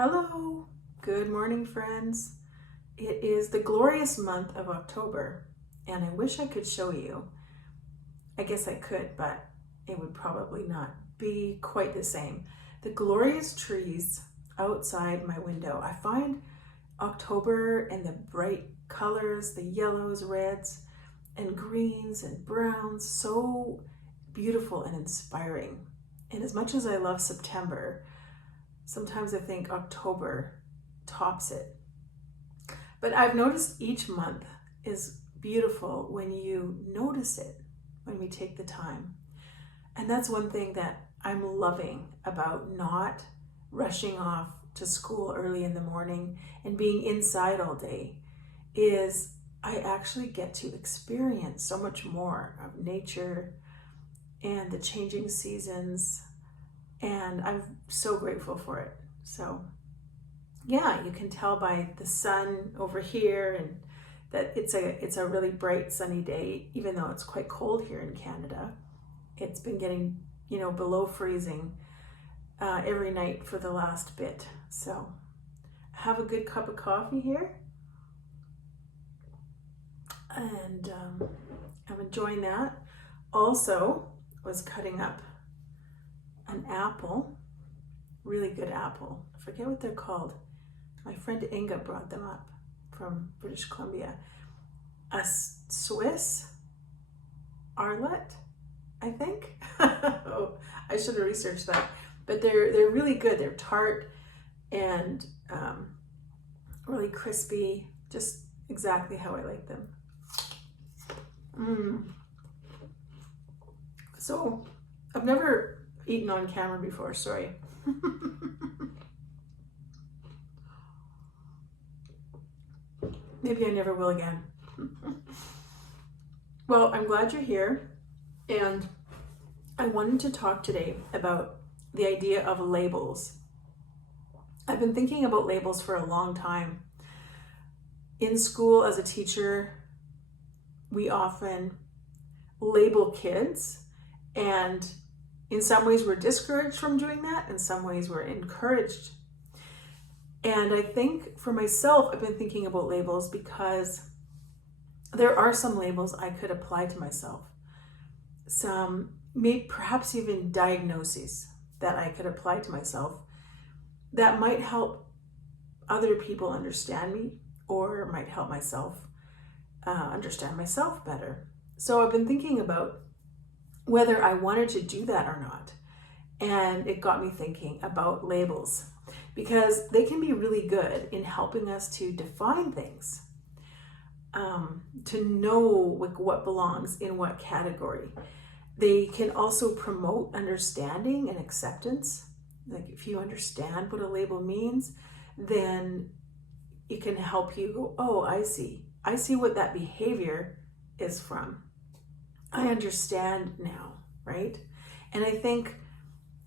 Hello, good morning, friends. It is the glorious month of October, and I wish I could show you. I guess I could, but it would probably not be quite the same. The glorious trees outside my window. I find October and the bright colors, the yellows, reds, and greens and browns, so beautiful and inspiring. And as much as I love September, sometimes I think October tops it. But I've noticed each month is beautiful when you notice it, when we take the time. And that's one thing that I'm loving about not rushing off to school early in the morning and being inside all day is I actually get to experience so much more of nature and the changing seasons, and I'm so grateful for it. So yeah, you can tell by the sun over here and that it's a really bright sunny day, even though it's quite cold here in Canada. It's been getting below freezing every night for the last bit. So have a good cup of coffee here, and I'm enjoying that. Also was cutting up an apple, really good apple. I forget what they're called. My friend Inga brought them up from British Columbia. A Swiss Arlet, I think. Oh, I should have researched that. But they're really good. They're tart and really crispy, just exactly how I like them. So I've never eaten on camera before, sorry. Maybe I never will again. Well, I'm glad you're here, and I wanted to talk today about the idea of labels. I've been thinking about labels for a long time. In school, as a teacher, we often label kids, and in some ways we're discouraged from doing that, in some ways we're encouraged. And I think for myself, I've been thinking about labels because there are some labels I could apply to myself. Some, maybe perhaps even diagnoses that I could apply to myself that might help other people understand me, or might help myself understand myself better. So I've been thinking about whether I wanted to do that or not. And it got me thinking about labels, because they can be really good in helping us to define things, to know what belongs in what category. They can also promote understanding and acceptance. Like if you understand what a label means, then it can help you go, oh, I see what that behavior is from. I understand now, right? And I think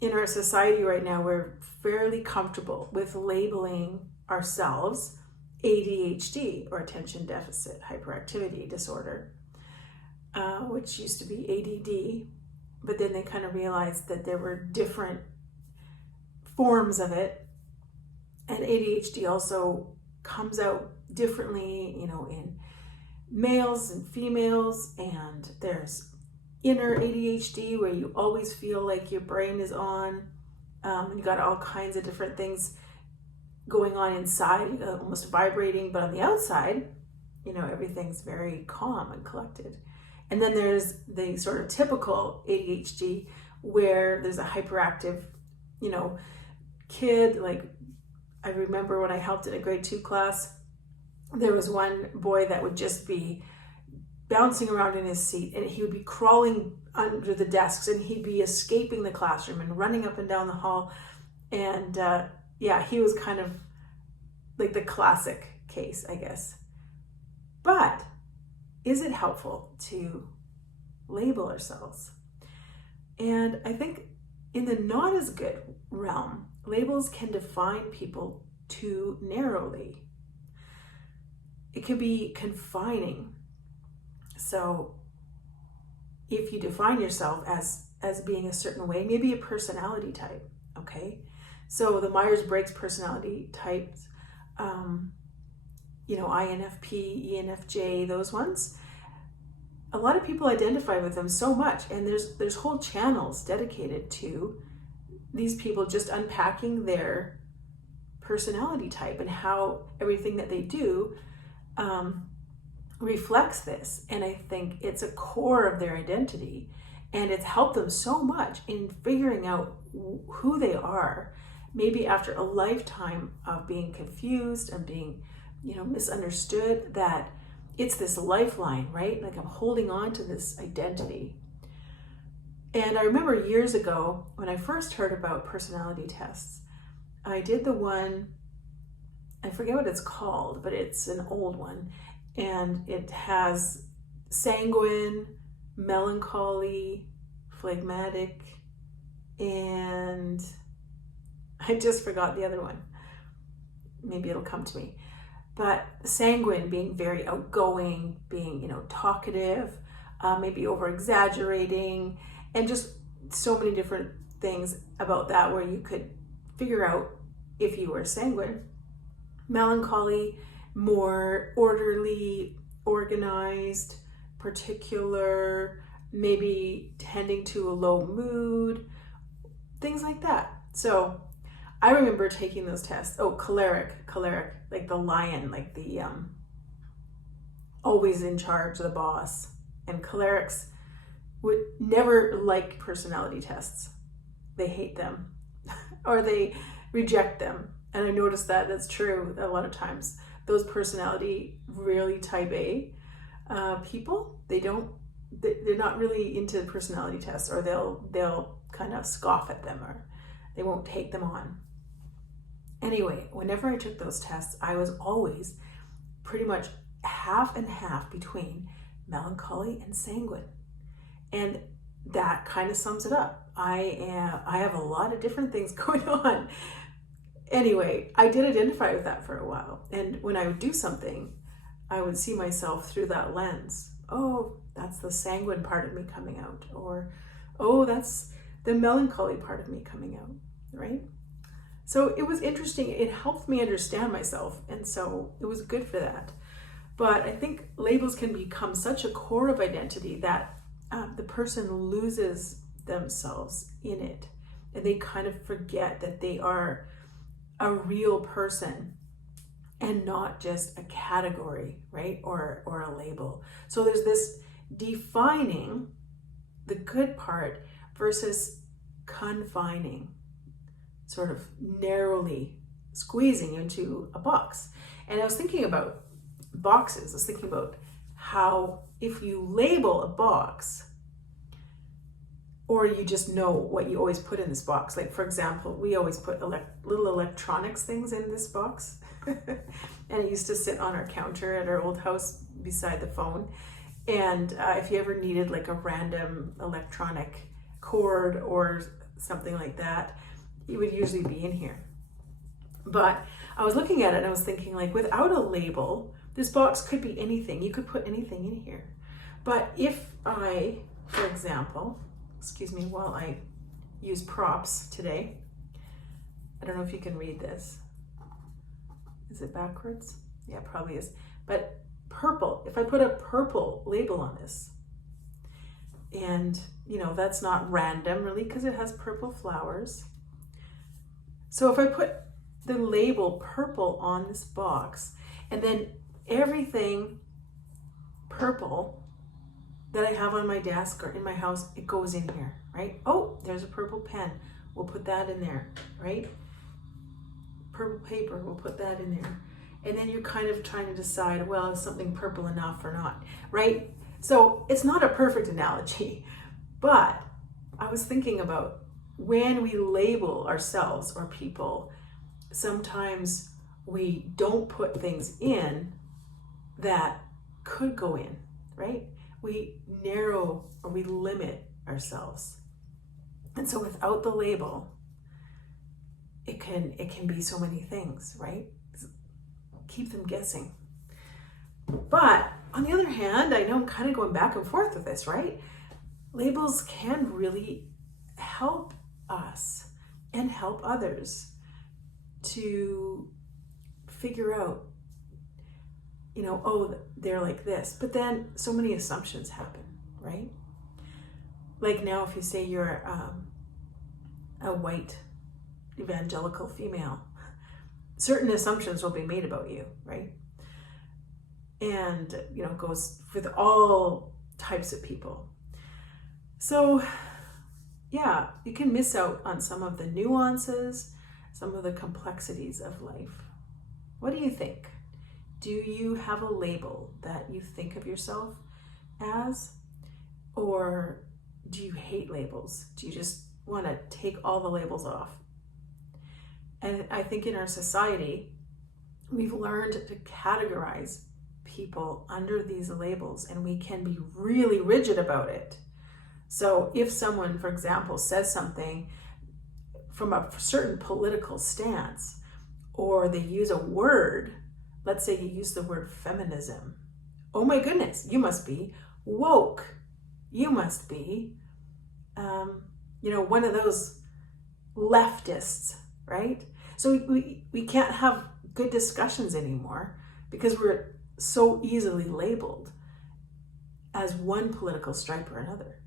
in our society right now, we're fairly comfortable with labeling ourselves ADHD, or attention deficit hyperactivity disorder, which used to be ADD, but then they kind of realized that there were different forms of it, and ADHD also comes out differently, in males and females, and there's inner ADHD where you always feel like your brain is on, and you got all kinds of different things going on inside, almost vibrating, but on the outside, everything's very calm and collected. And then there's the sort of typical ADHD where there's a hyperactive, kid. Like I remember when I helped in a grade 2 class, there was one boy that would just be bouncing around in his seat, and he would be crawling under the desks, and he'd be escaping the classroom and running up and down the hall. And he was kind of like the classic case, I guess. But is it helpful to label ourselves? And I think in the not as good realm, labels can define people too narrowly. It can be confining. So if you define yourself as being a certain way, maybe a personality type, okay? So the Myers-Briggs personality types, INFP, ENFJ, those ones, a lot of people identify with them so much, and there's whole channels dedicated to these people just unpacking their personality type and how everything that they do reflects this. And I think it's a core of their identity, and it's helped them so much in figuring out who they are, maybe after a lifetime of being confused and being misunderstood, that it's this lifeline, right? Like I'm holding on to this identity. And I remember years ago when I first heard about personality tests, I did the one, I forget what it's called, but it's an old one. And it has sanguine, melancholy, phlegmatic, and I just forgot the other one. Maybe it'll come to me. But sanguine being very outgoing, being, talkative, maybe over exaggerating, and just so many different things about that where you could figure out if you were sanguine. Melancholy, more orderly, organized, particular, maybe tending to a low mood, things like that. So I remember taking those tests. Oh, choleric, like the lion, like the always in charge, the boss. And cholerics would never like personality tests. They hate them or they reject them. And I noticed that that's true a lot of times. Those personality, really type A people, they're not really into personality tests, or they'll kind of scoff at them, or they won't take them on. Anyway, whenever I took those tests, I was always pretty much half and half between melancholy and sanguine. And that kind of sums it up. I have a lot of different things going on. Anyway, I did identify with that for a while. And when I would do something, I would see myself through that lens. Oh, that's the sanguine part of me coming out. Or, oh, that's the melancholy part of me coming out, right? So it was interesting. It helped me understand myself. And so it was good for that. But I think labels can become such a core of identity that the person loses themselves in it. And they kind of forget that they are a real person and not just a category, right? Or a label. So there's this defining the good part versus confining, sort of narrowly squeezing into a box. And I was thinking about boxes. I was thinking about how if you label a box, or you just know what you always put in this box. Like, for example, we always put little electronics things in this box. And it used to sit on our counter at our old house beside the phone. And if you ever needed like a random electronic cord or something like that, it would usually be in here. But I was looking at it and I was thinking, like, without a label, this box could be anything. You could put anything in here. But if I, for example, excuse me while I use props today. I don't know if you can read this. Is it backwards? Yeah, it probably is. But purple, if I put a purple label on this, and that's not random really because it has purple flowers. So if I put the label purple on this box, and then everything purple that I have on my desk or in my house, it goes in here, right? Oh, there's a purple pen. We'll put that in there, right? Purple paper, we'll put that in there. And then you're kind of trying to decide, well, is something purple enough or not, right? So it's not a perfect analogy, but I was thinking about when we label ourselves or people, sometimes we don't put things in that could go in, right? We narrow or we limit ourselves. And so without the label, it can be so many things, right? Keep them guessing. But on the other hand, I know I'm kind of going back and forth with this, right? Labels can really help us and help others. to figure out, oh, they're like this. But then so many assumptions happen, right? Like now, if you say you're a white evangelical female, certain assumptions will be made about you, right? And, goes with all types of people. So, yeah, you can miss out on some of the nuances, some of the complexities of life. What do you think? Do you have a label that you think of yourself as? Or do you hate labels? Do you just want to take all the labels off? And I think in our society, we've learned to categorize people under these labels, and we can be really rigid about it. So if someone, for example, says something from a certain political stance, or they use a word, let's say you use the word feminism. Oh my goodness, you must be woke. You must be, one of those leftists, right? So we can't have good discussions anymore because we're so easily labeled as one political stripe or another.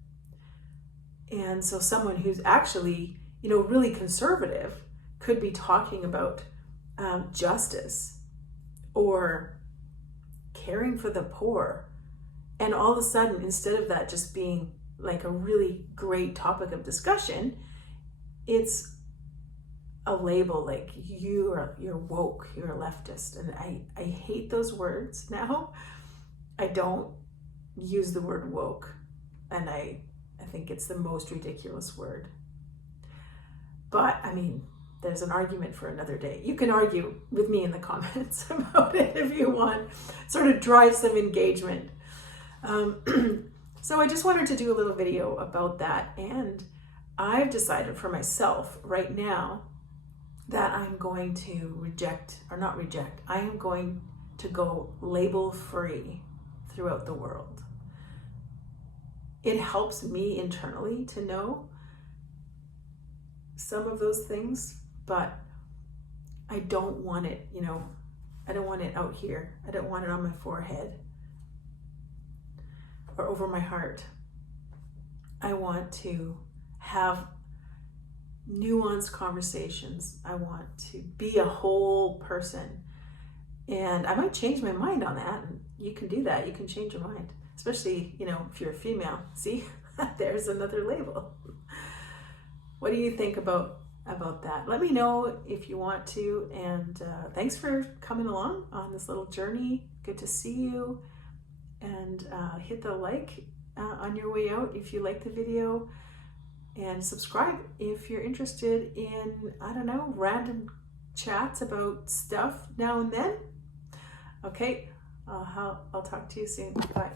And so someone who's actually, really conservative could be talking about justice or caring for the poor. And all of a sudden, instead of that just being like a really great topic of discussion, it's a label like you're woke, you're a leftist. And I hate those words now. I don't use the word woke, and I think it's the most ridiculous word. But I mean, there's an argument for another day. You can argue with me in the comments about it if you want, sort of drive some engagement. So I just wanted to do a little video about that, and I've decided for myself right now that I'm going to I am going to go label free throughout the world. It helps me internally to know some of those things, but I don't want it, I don't want it out here. I don't want it on my forehead or over my heart. I want to have nuanced conversations. I want to be a whole person. And I might change my mind on that. And you can do that. You can change your mind, especially, if you're a female. See, there's another label. What do you think about that? Let me know if you want to. And thanks for coming along on this little journey. Good to see you. And hit the like on your way out if you like the video. And subscribe if you're interested in, random chats about stuff now and then. Okay, I'll talk to you soon. Bye.